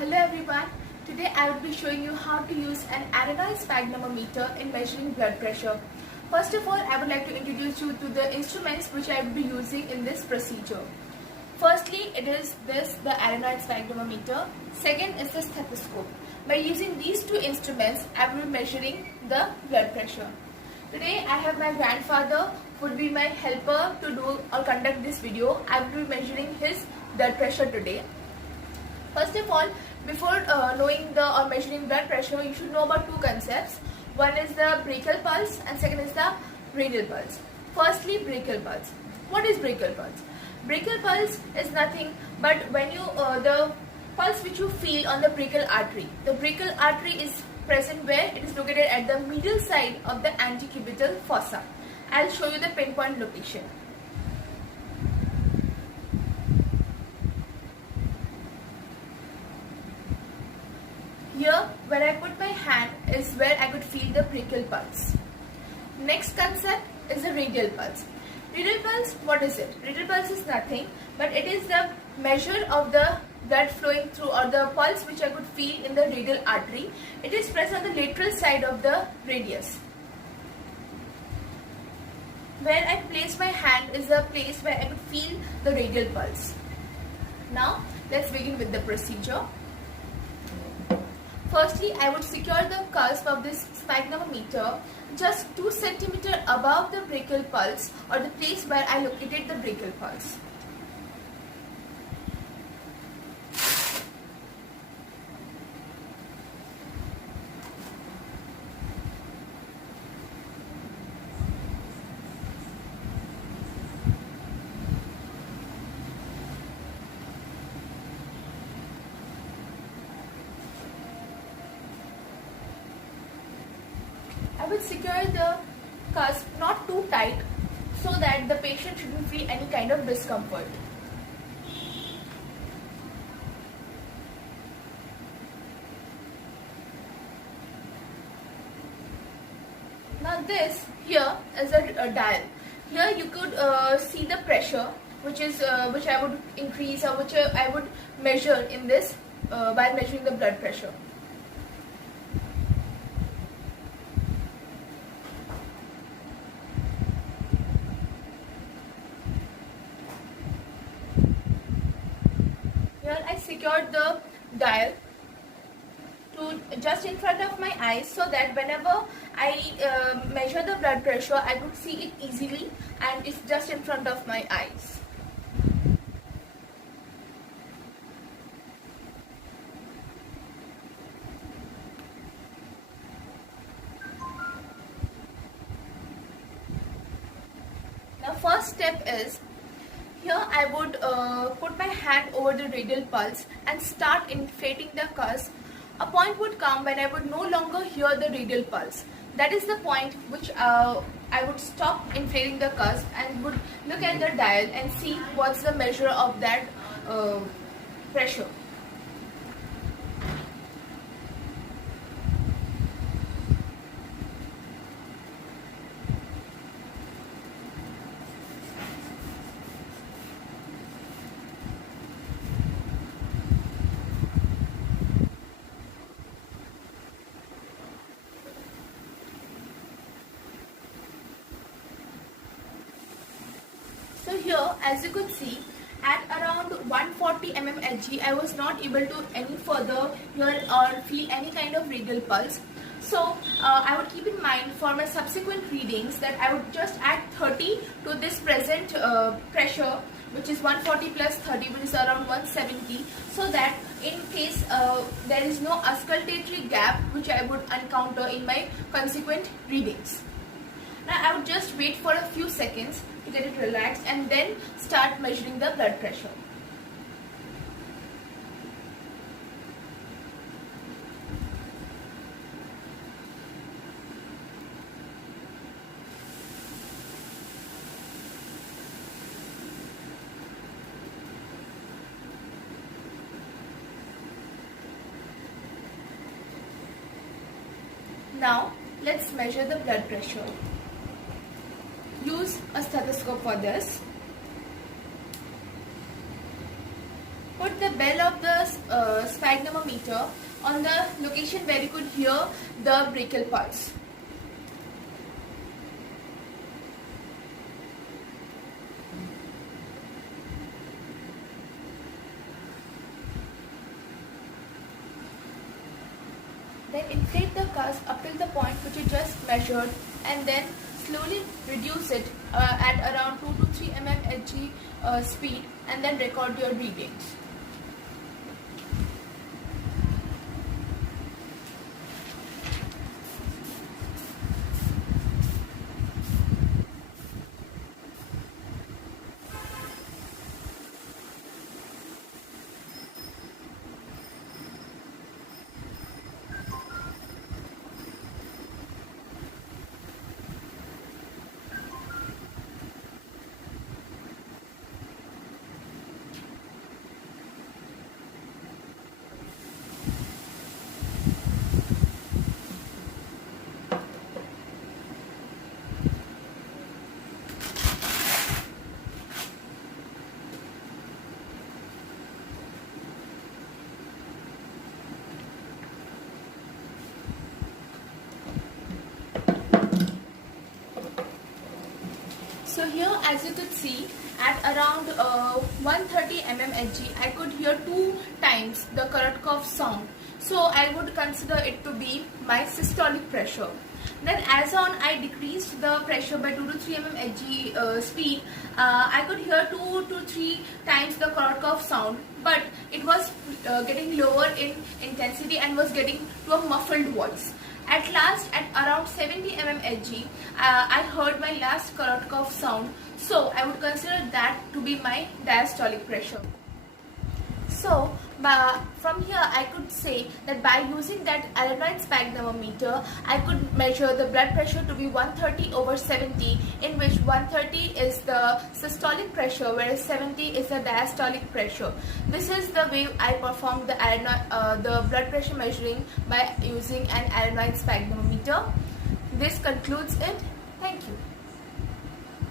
Hello everyone. Today I will be showing you how to use an Aranoi sphygmometer in measuring blood pressure. First of all, I would like to introduce you to the instruments which I will be using in this procedure. Firstly, it is the Aranoi sphygmometer. Second is the stethoscope. By using these two instruments, I will be measuring the blood pressure. Today I have my grandfather who would be my helper to do or conduct this video. I will be measuring his blood pressure today. First of all, before knowing or measuring blood pressure, you should know about two concepts. One is the brachial pulse and second is the radial pulse. Firstly, brachial pulse. What is brachial pulse? Brachial pulse is nothing but when you the pulse which you feel on the brachial artery. The brachial artery is present where? It is located at the medial side of the antecubital fossa. I'll show you the pinpoint location. Here, where I put my hand is where I could feel the brachial pulse. Next concept is the radial pulse. Radial pulse, what is it? Radial pulse is nothing but it is the measure of the blood flowing through or the pulse which I could feel in the radial artery. It is present on the lateral side of the radius. Where I place my hand is the place where I could feel the radial pulse. Now, let's begin with the procedure. Firstly, I would secure the cusp of this sphygmometer just 2 cm above the brachial pulse or the place where I located the brachial pulse. I will secure the cusp not too tight so that the patient shouldn't feel any kind of discomfort. Now this here is a dial. Here you could see the pressure which I would increase or which I would measure in this by measuring the blood pressure. I secured the dial to just in front of my eyes so that whenever I measure the blood pressure, I could see it easily and it's just in front of my eyes. Now, first step is here I would put my hand over the radial pulse and start inflating the cusp. A point would come when I would no longer hear the radial pulse. That is the point which I would stop inflating the cusp and would look at the dial and see what's the measure of that pressure. So here, as you could see, at around 140 mmHg, I was not able to any further hear or feel any kind of radial pulse. So I would keep in mind for my subsequent readings that I would just add 30 to this present pressure, which is 140 plus 30, which is around 170, so that in case there is no auscultatory gap which I would encounter in my consequent readings. Now I would just wait for a few seconds to get it relaxed and then start measuring the blood pressure. Now let's measure the blood pressure. Use a stethoscope for this. Put the bell of the sphygmomanometer on the location where you could hear the brachial pulse. Then inflate the cusp up till the point which you just measured, and then slowly reduce it at around 2 to 3 mmHg speed, and then record your readings. So here, as you could see, at around 130 mmHg, I could hear 2 times the Korotkov sound. So I would consider it to be my systolic pressure. Then as on I decreased the pressure by 2 to 3 mmHg speed, I could hear 2 to 3 times the Korotkov sound, but it was getting lower in intensity and was getting to a muffled voice. At last, at around 70 mmHg, I heard my last Korotkov sound, so I would consider that to be my diastolic pressure. So, from here I could say that by using that Aradine sphygmomanometer, I could measure the blood pressure to be 130/70, in which 130 is the systolic pressure, whereas 70 is the diastolic pressure. This is the way I performed the blood pressure measuring by using an Aradine sphygmomanometer. This concludes it. Thank you.